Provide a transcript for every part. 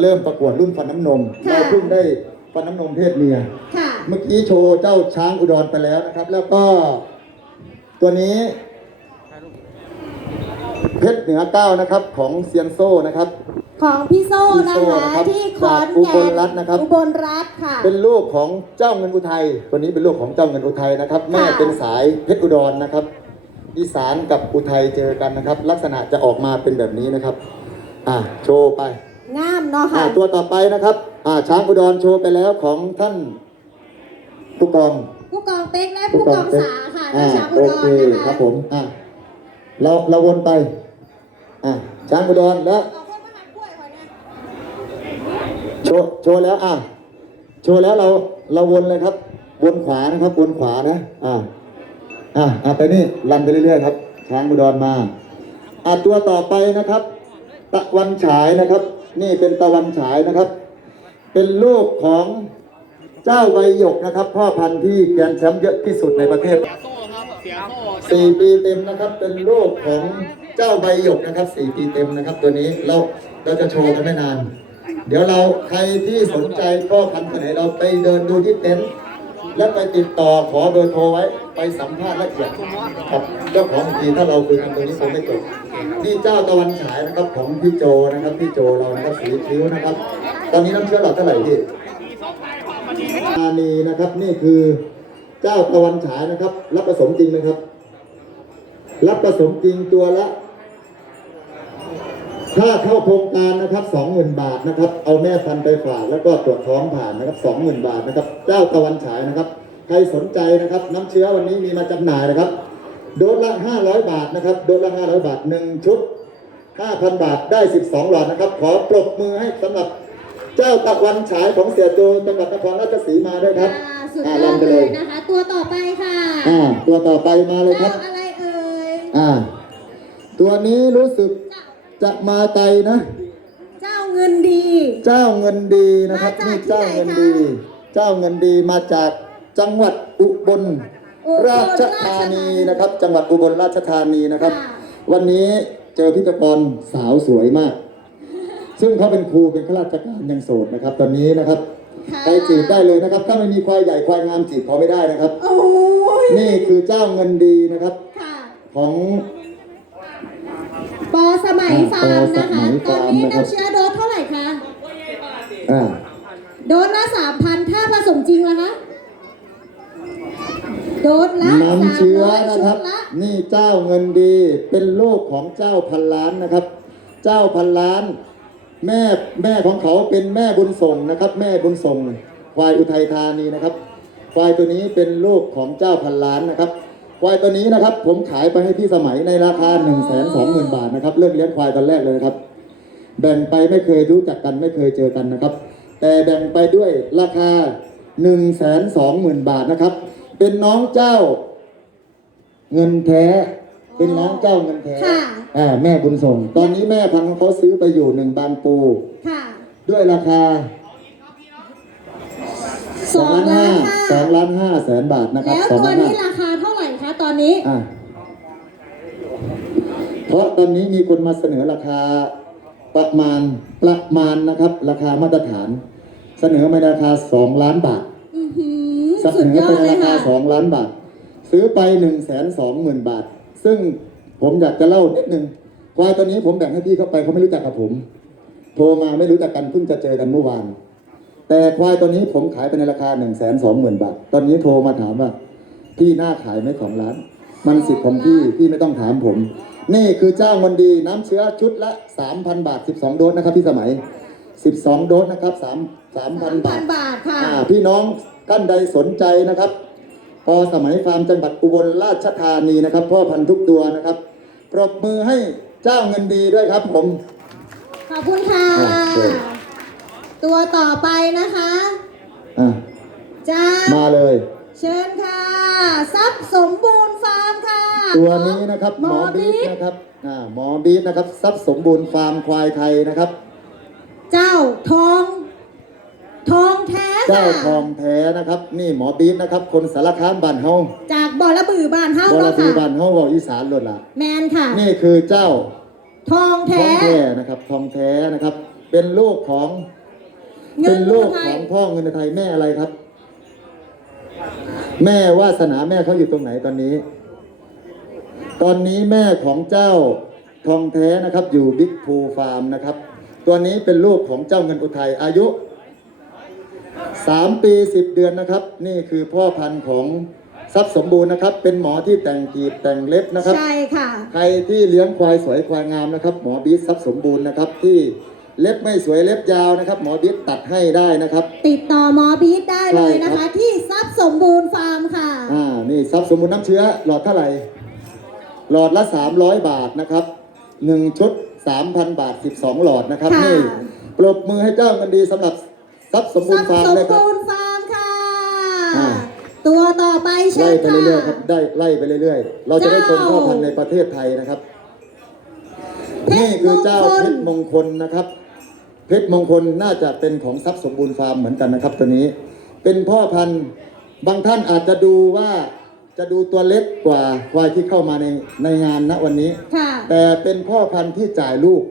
เราจะเริ่มประกวดรุ่นฟันน้ำนมค่ะ เราเพิ่งได้ฟันน้ำนมเพศเมีย ค่ะ เมื่อกี้โชว์เจ้าช้างอุดรไปแล้วนะครับ แล้วก็ตัวนี้เพชรเหนือเก้านะครับ ของเซียนโซ่นะครับ ของพี่โซ่นะพี่โซ่คะนะครับที่ขอนจากอุแก่บลนรัตน์นะครับ อุบลรัฐค่ะ เป็นลูกของเจ้าเงินอุทัยตัวนี้เป็นลูกของเจ้าเงินอุทัยนะครับ แม่เป็นสายเพชรอุดรนะครับ อีสานกับอุทัยเจอกันนะครับ ลักษณะจะออกมาเป็นแบบนี้นะครับ อ่าโชว์ไป งามเนาะอ่าค่ะตัวต่อไปนะครับอ่าช้างอุดรโชว์ไปแล้วของท่านผู้กองผู้กองเป๊กและผู้กองสาค่ะอ่าช้างอุโอดเครนะคะครับผมอ่าเราเราวนไปอ่าช้างอุดรแล้ว เอาคนมาหักกล้วยไว้เนี่ยโชว์โชว์แล้วอะโชว์แล้วเราเราวนเลยครับ วนขวานะครับ วนขวานะ อ่าอะอะไปนี่รันไปเรื่อยๆครับช้างอุดรมาอะตัวต่อไปนะครับ ตะวันฉายนะครับ นี่เป็นตะวันฉายนะครับ เป็นลูกของเจ้าใบหยกนะครับ พ่อพันธุ์ที่แกรนแชมป์เยอะที่สุดในประเทศสี่ปีเต็มนะครับ เป็นลูกของเจ้าใบหยกนะครับสี่ปีเต็มนะครับ ตัวนี้เราเราจะโชว์กันไม่นาน เดี๋ยวเราใครที่สนใจพ่อพันธุ์ไหนเราไปเดินดูที่เต็นท์ แล้วไปติดต่อขอเบอร์โทรไว้ไปสัมภาษณ์ละเอียดกับเจ้าของทีถ้าเราคุยกันตรงนี้คงไม่จบนี่เจ้าตะวันฉายนะครับของพี่โจนะครับพี่โจเรานะครับสีคิ้วนะครับ ตอนนี้น้ำเชื้อหลอดเท่าไหร่พี่อานีนะครับนี่คือเจ้าตะวันฉายนะครับ รับผสมจริงนะครับ รับผสมจริงตัวละ ถ้าเข้าโครงการนะครับสองหมื่นบาทนะครับ เอาแม่พันธุ์ไปฝากแล้วก็ตรวจท้องผ่านนะครับสองหมื่นบาทนะครับ เจ้าตะวันฉายนะครับ ใครสนใจนะครับ น้ำเชื้อวันนี้มีมาจำหน่ายนะครับ โดสละห้าร้อยบาทนะครับ โดสละห้าร้อยบาทหนึ่งชุดห้าพันบาทได้สิบสองหลอดนะครับ ขอปรบมือให้สำหรับเจ้าตะวันฉายของเสียโจจังหวัดนครราชสีมาด้วยครับอ่าสุดยอ่าอลองดไปเลเลยยนะคะ ตัวต่อไปค่ะอ่าตัวต่อไปมาเลยคเจ้ารับอะไรเอ่ยอ่าตัวนี้รู้สึกจะ มาไกลนะ เจ้าเงินดี เจ้าเงินดีนะครับมาจากนี่เจ้าที่ไหนเงินคะดีเจ้าเงินดีมาจากจังหวัดอุบลอุบลราชธานีนะครับ จังหวัดอุบลราชธานีนะครับค่ะวันนี้เจอพิธีกรสาวสวยมาก ซึ่งเขาเป็นครูเป็นข้าราชการยังโสดนะครับ ตอนนี้นะครับค่ะใครจีบได้เลยนะครับ ถ้าไม่มีควายใหญ่ควายงามจีบเขาไม่ได้นะครับ โอ้ยนี่คือเจ้าเงินดีนะครับ ค่ะ ของป อสมัยฟาร์มนะคะปอสมัยฟาร์มตอนนี้นะครับน้ำเชื้อโดสเท่าไหร่คะอ่าโดสละสามพันถ้าผสมจริงแล้วคะโดสละน้ำเชื้อ300นะครับชุดละนี่เจ้าเงินดีเป็นลูกของเจ้าพันล้านนะครับ เจ้าพันล้าน แม่แม่ของเขาเป็นแม่บุญส่งนะครับ แม่บุญส่งควายอุทัยธานีนะครับควายตัวนี้เป็นลูกของเจ้าพันล้านนะครับ ควายตัวนี้นะครับ ผมขายไปให้พี่สมัยในราคา1นึ่งแสนสองหมื่นบาทนะครับเริ่มเลี้ยงควายตอนแรกเลยนะครับ แบ่งไปไม่เคยรู้จักกันไม่เคยเจอกันนะครับ แต่แบ่งไปด้วยราคา1นึ่งแสนสองหมื่นบาทนะครับ เป็นน้องเจ้า เงินแท้ เป็นน้องเจ้าเงินแท้ค่ะอ่าแม่บุญส่ง ตอนนี้แม่พันธุ์ของเขาซื้อไปอยู่หนึ่งบางปู ค่ะ ด้วยราคาสองล้านห้าสองล้านห้าแสนบาทนะครับแล้วสองตัวล้านนี้ห้าราคา อนนี้ อะเพราะตอนนี้มีคนมาเสนอราคาประมาณประมาณนะครับ ราคามาตรฐาน เสนอมาในราคาสองล้านบาท อื้อหือเสสุดนอยอไปดในเลยราคาค่ะ สองล้านบาท ซื้อไปหนึ่งแสนสองหมื่นบาท ซึ่งผมอยากจะเล่านิดนึงควายตัวนี้ผมแบ่งให้พี่เข้าไปเขาไม่รู้จักกับผม โทรมาไม่รู้จักกันเพิ่งจะเจอกันเมื่อวาน แต่ควายตัวนี้ผมขายไปในราคาหนึ่งแสนสองหมื่นบาท ตอนนี้โทรมาถามว่า พี่น่าขายไหมสองล้าน มันสิทธิ์ของพี่พี่ไม่ต้องถามผม นี่คือเจ้ามันดีน้ำเชื้อชุดละสามพันบาทสิบสองโดสนะครับพี่สมัยสิบสองโดสนะครับสามสามพันบาพัทนบาทค่ะอ่าพี่น้องท่านใดสนใจนะครับพอสมัยฟาร์มจังหวัดอุบลราชธานีนะครับพ่อพันธุ์ทุกตัวนะครับปรบมือให้เจ้าเงินดีด้วยครับผม ขอบคุณค่ะ อะเชิญ ตัวต่อไปนะคะ อะจ้ามาเลย เชิญค่ะ ทรัพย์สมบูรณ์ฟาร์มค่ะ ตัวนี้นะครับหหมมออบีบีททนะครับอ่าหมอบีทนะครับทรัพย์สมบูรณ์ฟาร์มควายไทยนะครับ เจ้าทอง ทองแท้เจ้าค่ะทองแท้นะครับ นี่หมอบีทนะครับ คนสารคามบ้านเฮาจากบ่อระบือบ้านเฮาบรเนาะพีค่ะบ้านเฮาบอกอีสานหลดละแมนค่ะ นี่คือเจ้าทองทแท้องแท้นะครับทองแท้นะครับ เป็นลูกของเงิเป็นนลูกไทขยองพ่อเงินไทยแม่อะไรครับ แม่วาสนาแม่เขาอยู่ตรงไหนตอนนี้ ตอนนี้แม่ของเจ้าทองแท้นะครับ อยู่บิ๊กพูฟาร์มนะครับ ตัวนี้เป็นลูกของเจ้าเงินอุทัยอายุสามปีสิบเดือนนะครับ นี่คือพ่อพันธุ์ของทรัพย์สมบูรณ์นะครับ เป็นหมอที่แต่งกีบแต่งเล็บนะครับ ใช่ค่ะ ใครที่เลี้ยงควายสวยควายงามนะครับ หมอบีททรัพย์สมบูรณ์นะครับที่ เล็บไม่สวยเล็บยาวนะครับ หมอบีทตัดให้ได้นะครับ ติดต่อหมอบีทได้เลยนะใช่ครัคะ บ ที่ทรัพย์สมบูรณ์ฟาร์มค่ะ อ่านี่ทรัพย์สมบูรณ์น้ำเชื้อหลอดเท่าไหร่ หลอดละ 300 บาทนะครับ1ชุด 3,000 บาท 12 หลอดนะครับค่ะ นี่ปรบมือให้เจ้ากันดีสำหรับทรัพย์สมทบูรัรพณ์ย์ฟาร์มสมเลยครับ บูรณ์ฟาร์มค่ะ อ่า ตัวต่อไปเชิไล่ญไปค่ะ เรื่อยๆครับได้ไล่ไปเรื่อยๆ เราจะได้ชมเจ้าพ่อพันธุ์ในประเทศไทยนะครับเพชรนี่คือเจ้ามงคลเพชรมงคลนะครับ เพชรมงคลน่าจะเป็นของทรัพย์สมบูรณ์ฟาร์มเหมือนกันนะครับตัวนี้ เป็นพ่อพันธุ์บางท่านอาจจะดูว่าจะดูตัวเล็กกว่าควายที่เข้ามาในในงานณวันนี้ ค่ะแต่เป็นพ่อพันธุ์ที่จ่ายลูก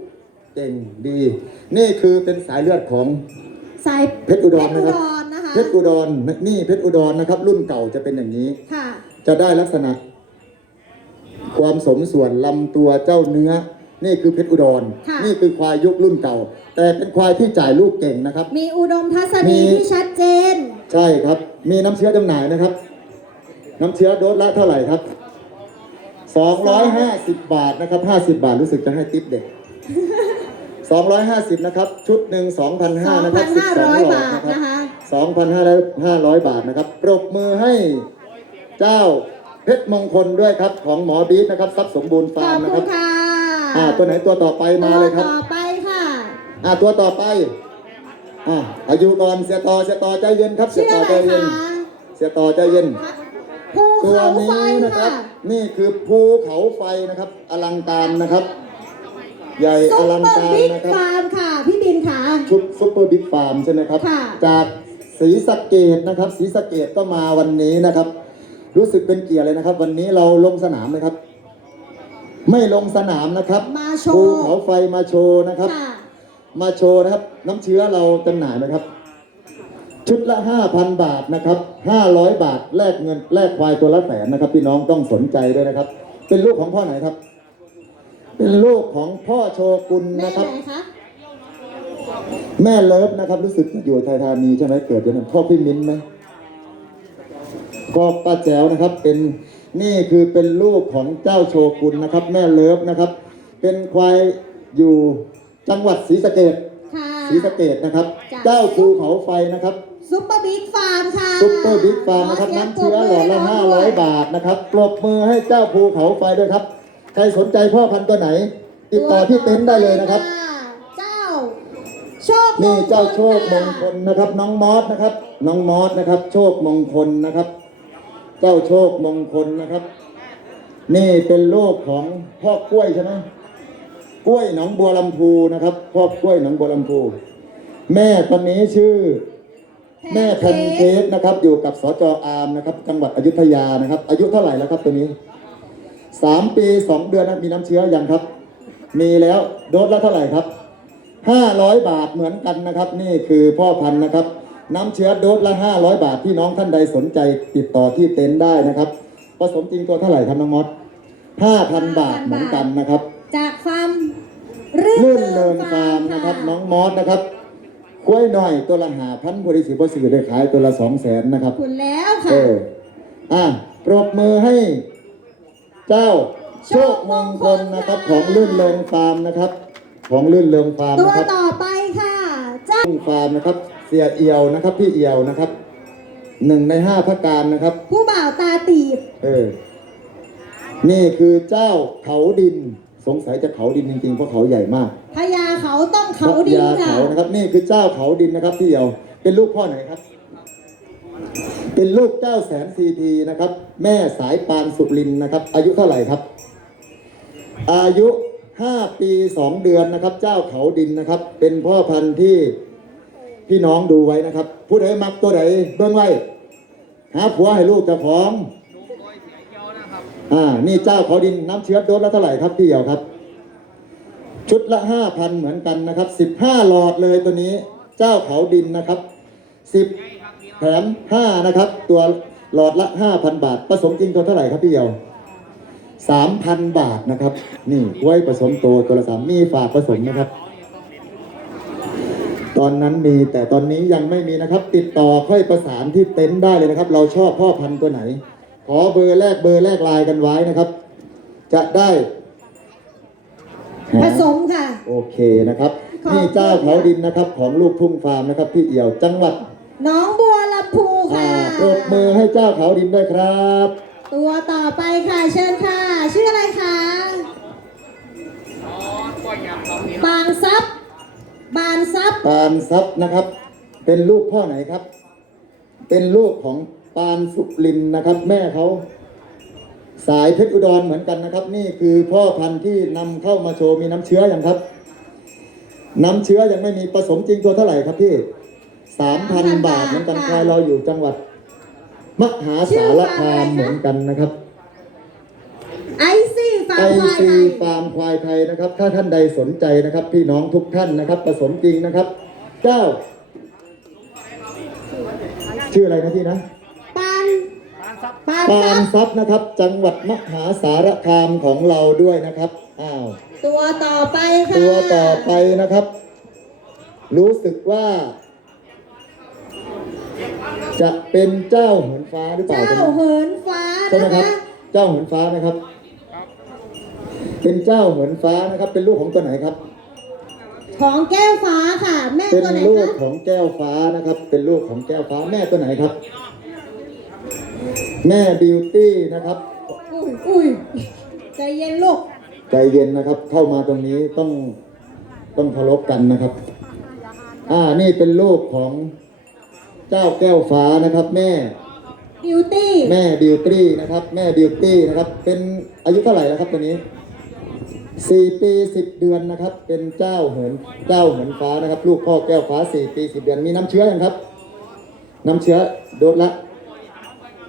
เก่งดี นี่คือเป็นสายเลือดของสายเพชรอุดรนะครับเพชรอุดรนะคะเพชรอุดรนี่เพชรอุดรนะครับ รุ่นเก่าจะเป็นอย่างนี้ ค่ะ จะได้ลักษณะ ความสมส่วนลำตัวเจ้าเนื้อ นี่คือเพชรอุดร ค่ะ นี่คือควายยุครุ่นเก่า แต่เป็นควายที่จ่ายลูกเก่งนะครับ มีอุดมทัศมี นีที่ชัดเจน ใช่ครับ มีน้ำเชื้อจำหน่ายนะครับ น้ำเชื้อโดสละเท่าไหร่ครับ 250 บาทนะครับ 50 บาทรู้สึกจะให้ติปเด็ก 250 นะครับ ชุดหนึ่ง2,500นะครับ12หลอด2,500บาทนะคนะคะรับ2,500 บาทนะครับ ปรบมือให้เจ้าเพชรมงคลด้วยครับ ของหมอบีทนะครับทรัพย์สมบูรณ์ขฟาอร์มบนะคคุรับณค่ะอ่าตัวไหนตัวต่อไปมาเลยครับตัวต่อไป ค่ะอ่าตัวต่อไปอ่าอายุก่อนเสียต่อเสียต่อใจเย็นครับ เสีชื่ยอต่ออะไรใจเย็นคะเสียต่อใจเย็นภูตัวเขาไฟนี้นะครัค่ะบนี่คือภูเขาไฟนะครับ อลังการนะครับ ใหญ่ซุอปลังเปอร์การบิ๊กนะครับ ฟาร์มค่ะ พี่บินค่ะ ชุดซุปเปอร์บิ๊กฟาร์มใช่ไหมครับ ค่ะ จากศรีสะเกดนะครับศรีสะเกดก็มาวันนี้นะครับ รู้สึกเป็นเกียรติเลยนะครับ วันนี้เราลงสนามไหมครับ ไม่ลงสนามนะครับมาโชภูว์เขาไฟมาโชว์นะครับ ค่ะ มาโชว์นะครับ น้ำเชื้อเราจำหน่ายไหมครับ ชุดละ 5,000 บาทนะครับ 500 บาทแลกเงินแลกควายตัวละแสนนะครับ พี่น้องต้องสนใจด้วยนะครับ เป็นลูกของพ่อไหนครับ เป็นลูกของพ่อโชกุลแม่นะครับไหนคะแม่เลิฟนะครับ รู้สึกอยู่ไทยธานีใช่ไหมเกิดที่นั่นพ่อพี่มิ้นท์ไหมพ่อป้าแจ๋วนะครับเป็นนี่คือเป็นลูกของเจ้าโชกุนนะครับ แม่เลิฟนะครับ เป็นควายอยู่ จังหวัดศรีสะเกดค่ะ ศรีสะเกดนะครับ จ้ะ เจ้าภูเขาไฟนะครับ ซุปเปอร์บิ๊กฟาร์มค่ะซุปเปอร์บิ๊กฟาร์มนะครับน้ำเชื้อหลอดละ500 บาทนะครับปรบมือให้เจ้าภูเขาไฟด้วยครับ ใครสนใจพ่อพันธุ์ตัวไหน ติดต่อที่เต็นท์ได้เลยนะครับ เจ้า โชคนี่เจ้าโชคมงคค่ะลนะครับ น้องมอสนะครับ น้องมอสนะครับ โชคมงคลนะครับ เจ้าโชคมงคลนะครับ นี่เป็นลูกของพ่อกล้วยใช่ไหม กล้วยหนองบัวลำพูนะครับพ่อกล้วยหนองบัวลำพู แม่ตอนนี้ชื่อ แม่แพนเค้กนะครับ อยู่กับสจอาร์มนะครับ จังหวัดอยุธยานะครับ อายุเท่าไหร่แล้วครับตัวนี้สามปีสองเดือนนะมีน้ำเชื้อยังครับ มีแล้วโดสละเท่าไหร่ครับห้าร้อยบาทเหมือนกันนะครับ นี่คือพ่อพันธุ์นะครับ น้ำเชื้อโดสละห้าร้อยบาทที่น้องท่านใดสนใจติดต่อที่เต็นท์ได้นะครับผสมจริงตัวเท่าไหร่ครับน้องมดห้าพันบาทเหมือนกันนะครับ จากฟา ลื่นเลินฟาร์มนะครับ น้องมอสนะครับกล้วยหน่อยตัวละหาพันบริสิบสื่อได้ขายตัวละสองแสนนะครับคุณแล้วค่ะเอออะปรบมือให้ เจ้าโชคมงคลนะครับ ของลื่นเลิงฟาร์มนะครับ ของลื่นเลิงฟาร์มตัวนะครับต่อไปค่ะเจ้าลื่นฟาร์มนะครับ เสียเอียวนะครับ พี่เอียวนะครับหนึ่งในห้าพระการนะครับ ผู้บ่าวตาตีบเออนี่คือเจ้าเขาดิน สงสัยจะเขาดินจริงๆเพราะเขาใหญ่มากพญาเขาต้องเขาดินยาค่ะ เขานะครับ นี่คือเจ้าเขาดินนะครับพี่เอียวเป็นลูกพ่อไหนครับ เป็นลูกเจ้าแสนซีทีนะครับ แม่สายปานสุรินทร์นะครับ อายุเท่าไหร่ครับ อายุห้าปีสองเดือนนะครับ เจ้าเขาดินนะครับ เป็นพ่อพันธุ์ที่พี่น้องดูไว้นะครับ ผู้ใดมักตัวใดเบื้องไว้ หาผัวให้ลูกเจะพร้าของ อ่านี่เจ้าเขาดินน้ำเชื้อโดสแล้วเท่าไหร่ครับพี่เหี่ยวครับ ชุดละห้าพันเหมือนกันนะครับสิบห้าหลอดเลยตัวนี้ เจ้าเขาดินนะครับสิบแถมห้านะครับ ตัวหลอดละห้าพันบาท ผสมจริงตัวเท่าไหร่ครับพี่เหี่ยวสามพันบาทนะครับ นี่ไว้ผสมตัวตัวละสามมีฝากผสมนะครับ ตอนนั้นมีแต่ตอนนี้ยังไม่มีนะครับ ติดต่อค่อยประสานที่เต็นท์ได้เลยนะครับ เราชอบพ่อพันธุ์ตัวไหน ขอเบอร์แรกเบอร์แรกไลน์กันไว้นะครับ จะได้ผสมค่ะ โอเคนะครับขอบคุณ นี่เจ้าเขาดินนะครับ ของลูกทุ่งฟาร์มนะครับ ที่เอี่ยวจังหวัดน้องบัวลำพูอ่าค่ะปรบมือให้เจ้าเขาดินด้วยครับ ตัวต่อไปค่ะเชิญค่ะ ชื่ออะไรคะบางซับบานซับปานซับนะครับ เป็นลูกพ่อไหนครับ เป็นลูกของ ปานสุรินทร์นะครับ แม่เขาสายเพชรอุดรเหมือนกันนะครับ นี่คือพ่อพันธุ์ที่นำเข้ามาโชว์มีน้ำเชื้ออย่างครับ น้ำเชื้อยังไม่มีผสมจริงตัวเท่าไหร่ครับพี่สามพันบาทเหมือนกันใครเราอยู่จังหวัด มหาสารคามเหมือนกันนะครับไอซี่ฟาไอร์มควายซีไทยฟาร์มควายไทยนะครับ ถ้าท่านใดสนใจนะครับ พี่น้องทุกท่านนะครับ ผสมจริงนะครับ เจ้า ชื่ออะไรนะพี่นะปาน ปานปาซันบซับนะครับ จังหวัดมหาสารคามของเราด้วยนะครับอ้าวตัวต่อไปค่ะตัวต่อไปนะครับ รู้สึกว่า จะเป็นเจ้าเหินฟ้าหรือเปล่าเจ้าตัวนี้เหินฟ้าใช่ไหมนะครับคะเจ้าเหินฟ้านะครับ เป็นเจ้าเหินฟ้านะครับ เป็นลูกของตัวไหนครับ ของแก้วฟ้าค่ะ แม่เป็นตัวไหนลูกคะของแก้วฟ้านะครับ เป็นลูกของแก้วฟ้าแม่ตัวไหนครับ แม่บิวตี้นะครับ อุ้ยอุ้ยใจเย็นลูกใจเย็นนะครับ เข้ามาตรงนี้ต้องต้องเคารพกันนะครับ อ่านี่เป็นลูกของเจ้าแก้วฟ้านะครับ แม่ บิวตี้แม่บิวตี้นะครับ แม่บิวตี้นะครับ เป็นอายุเท่าไหร่แล้วครับตัวนี้สี่ปีสิบเดือนนะครับ เป็นเจ้าเหินเจ้าเหินฟ้านะครับ ลูกพ่อแก้วฟ้าสี่ปีสิบเดือนมีน้ำเชื้อยังครับ น้ำเชื้อโดสละ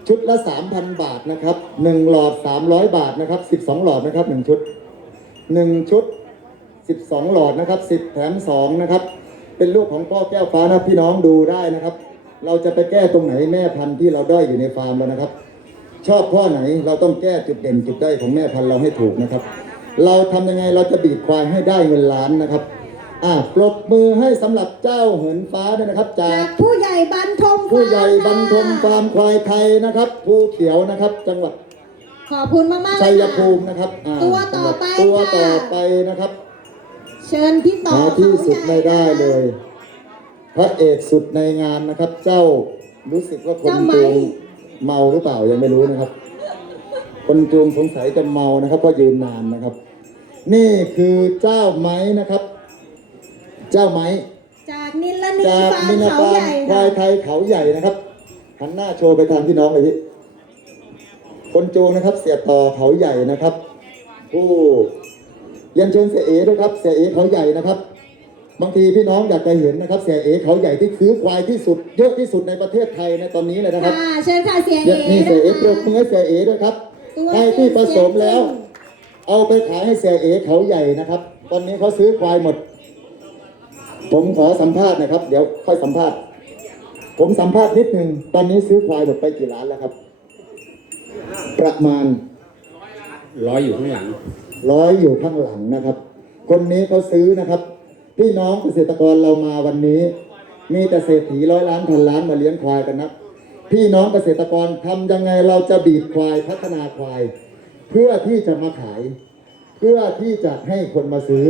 ชุดละสามพันบาทนะครับหนึ่งหลอดสามร้อยบาทนะครับสิบสองหลอดนะครับหนึ่งชุดหนึ่งชุดสิบสองหลอดนะครับสิบแถมสองนะครับ เป็นลูกของพ่อแก้วฟ้านะพี่น้องดูได้นะครับ เราจะไปแก้ตรงไหนแม่พันธุ์ที่เราด้อยอยู่ในฟาร์มแล้วนะครับ ชอบพ่อไหนเราต้องแก้จุดเด่นจุดด้อยของแม่พันธุ์เราให้ถูกนะครับ เราทำยังไงเราจะบีบควายให้ได้เงินล้านนะครับ อ่าปรบมือให้สำหรับเจ้าเหินฟ้าด้วยนะครับ จาจากกผู้ใหญ่บันทมผู้ใหญ่ฟาบรร์รมทมค่ะฟาร์มควายไทยนะครับภูเขียวนะครับ จังหวัดขอบคุณมากๆชัยค่ะ ภูมินะครับอ่าตัวต่อไปตัวค่ะ ต่อไปนะครับ เชิญพี่ต่อหาที่สุดเขาใหญ่ไม่ได้เลย พระเอกสุดในงานนะครับ เจ้ารู้สึกว่าคนจูงเมาหรือเปล่ายังไม่รู้นะครับ คนจูงสงสัยจะเมานะครับเพราะยืนนานนะครับ นี่คือเจ้าไม้นะครับ เจ้าไม้จากนิลลานีจากฟาร์มิมนาเขาฟาใหร์มญ่ควาค่ะยไทยเขาใหญ่นะครับ หันหน้าโชว์ไปทางพี่น้องเลยพี่ คนจูงนะครับ เสียต่อเขาใหญ่นะครับ ผู้เรียันเชิญเสียเอด้วยครับ เสียเอเขาใหญ่นะครับ บางทีพี่น้องอยากจะเห็นนะครับ เสียเอเขาใหญ่ที่ซื้อควายที่สุด เยอะที่สุดในประเทศไทยในตอนนี้เลยนะครับค่ะเชิญค่ะเสียเนี่ยเอนี่เสียเอปรบนะมือคะให้เสียเอด้วยครับตัวใครที่ผสมแล้ว เอาไปขายให้เสียเอเขาใหญ่นะครับ ตอนนี้เขาซื้อควายหมด ผมขอสัมภาษณ์นะครับ เดี๋ยวค่อยสัมภาษณ์ ผมสัมภาษณ์นิดนึง ตอนนี้ซื้อควายหมดไปกี่ล้านแล้วครับ ประมาณร้อยอยู่ข้างหลัง ร้อยอยู่ข้างหลังนะครับ คนนี้เขาซื้อนะครับ พี่น้องเกษตรกรเรามาวันนี้ มีแต่เศรษฐีร้อยล้านพันล้านมาเลี้ยงควายกันนะพี่น้องเกษตรกรทำยังไงเราจะบีบควายพัฒนาควาย เพื่อที่จะมาขาย เพื่อที่จะให้คนมาซื้อ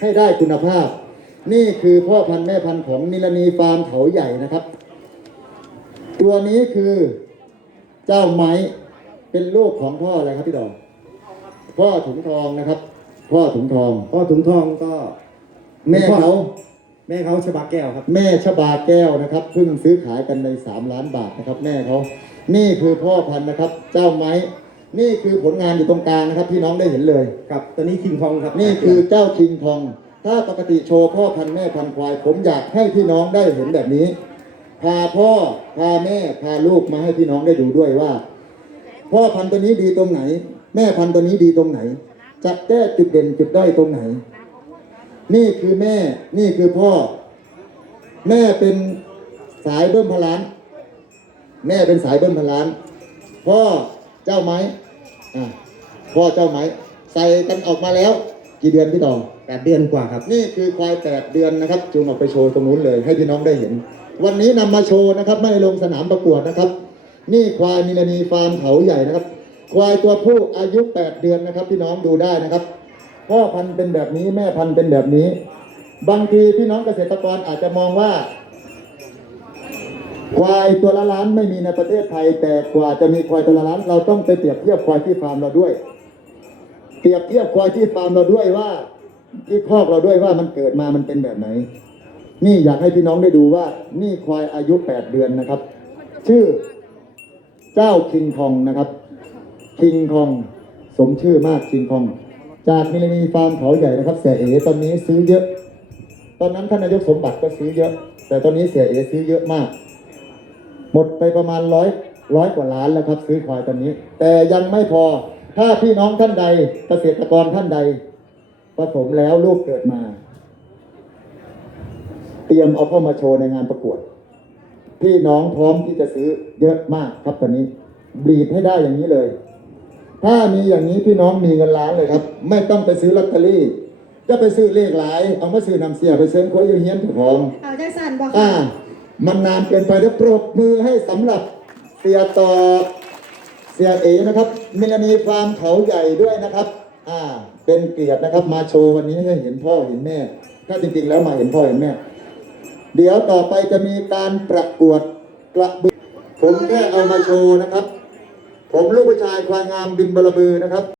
ให้ได้คุณภาพ นี่คือพ่อพันธุ์แม่พันธุ์ของนิลนีฟาร์มเขาใหญ่นะครับ ตัวนี้คือเจ้าไม้เป็นลูกของพ่ออะไรครับพี่ดอกพ่อถุงทองนะครับ พ่อถุงทอง พ่อถุงทองก็ แม่เขาแม่เขาชบาแก้วครับ แม่ชบาแก้วนะครับเพิ่งซื้อขายกันในสามล้านบาทนะครับ แม่เขานี่คือพ่อพันธุ์นะครับ เจ้าไม้ นี่คือผลงานอยู่ตรงกลางนะครับพี่น้องได้เห็นเลยครับตัวนี้คิงทองครับ นี่คือเจ้าคิงทอง ถ้าปกติโชว์พ่อพันธุ์แม่พันธุ์ควาย ผมอยากให้พี่น้องได้เห็นแบบนี้ พาพ่อพาแม่พาลูกมาให้พี่น้องได้ดูด้วยว่า พ่อพันธุ์ตัวนี้ดีตรงไหน แม่พันธุ์ตัวนี้ดีตรงไหน จะแก้จุดเด่นจุดด้อยตรงไหน นี่คือแม่นี่คือพ่อ แม่เป็นสายเบิ้มพนลาน แม่เป็นสายเบิ้มพนลาน พ่อเจ้าไม้พ่อเจ้าไม้ใส่กันออกมาแล้ว กี่เดือนพี่ต่อ แปดเดือนกว่าครับ นี่คือควายแปดเดือนนะครับจูงออกไปโชว์ตรงนู้นเลย ให้พี่น้องได้เห็น วันนี้นำมาโชว์นะครับ ไม่ได้ลงสนามประกวดนะครับ นี่ควายนิลนีฟาร์มเขาใหญ่นะครับ ควายตัวผู้อายุแปดเดือนนะครับ พี่น้องดูได้นะครับ พ่อพันธุ์เป็นแบบนี้แม่พันธุ์เป็นแบบนี้ บางทีพี่น้องเกษตรกรอาจจะมองว่าควายตัวละล้านไม่มีในประเทศไทย แต่กว่าจะมีควายตัวละล้านเราต้องไปเปรียบเทียบควายที่ฟาร์มเราด้วย เปรียบเทียบควายที่ฟาร์มเราด้วยว่า ที่คอกเราด้วยว่ามันเกิดมามันเป็นแบบไหน นี่อยากให้พี่น้องได้ดูว่า นี่ควายอายุแปดเดือนนะครับ ชื่อ เจ้าคิงคองนะครับคิงคองสมชื่อมากคิงคอง จากมิลลีฟาร์มเขาใหญ่นะครับ เสียเอตอนนี้ซื้อเยอะ ตอนนั้นท่านนายกสมบัติก็ซื้อเยอะ แต่ตอนนี้เสียเอซื้อเยอะมาก หมดไปประมาณร้อยร้อยกว่าล้านแล้วครับ ซื้อควายตอนนี้ แต่ยังไม่พอถ้าพี่น้องท่านใดเกษตรกรท่านใด ผสมแล้วลูกเกิดมา เตรียมเอาเข้ามาโชว์ในงานประกวด พี่น้องพร้อมที่จะซื้อเยอะมากครับตอนนี้บีบให้ได้อย่างนี้เลย ถ้ามีอย่างนี้พี่น้องมีเงินล้านเลยครับ ไม่ต้องไปซื้อลอตเตอรี่ จะไปซื้อเลขหลาย เอามาซื้อนำเสียไปเซิร์ฟคุยอยู่เฮียนเจ้าของเอาจังสันบอกอ่าค่ะมันนานเกินไปแล้วปรบมือให้สำหรับเสียต่อเสียเอนะครับมิลานีฟาร์มเขาใหญ่ด้วยนะครับ อ่า เป็นเกียรตินะครับ มาโชว์วันนี้ให้เห็นพ่อเห็นแม่ ถ้าจริงๆแล้วมาเห็นพ่อเห็นแม่ เดี๋ยวต่อไปจะมีการประกวดกระบือผมแค่เอามาโชว์นะครับ ผมลูกผู้ชายความงามบินบรบือนะครับ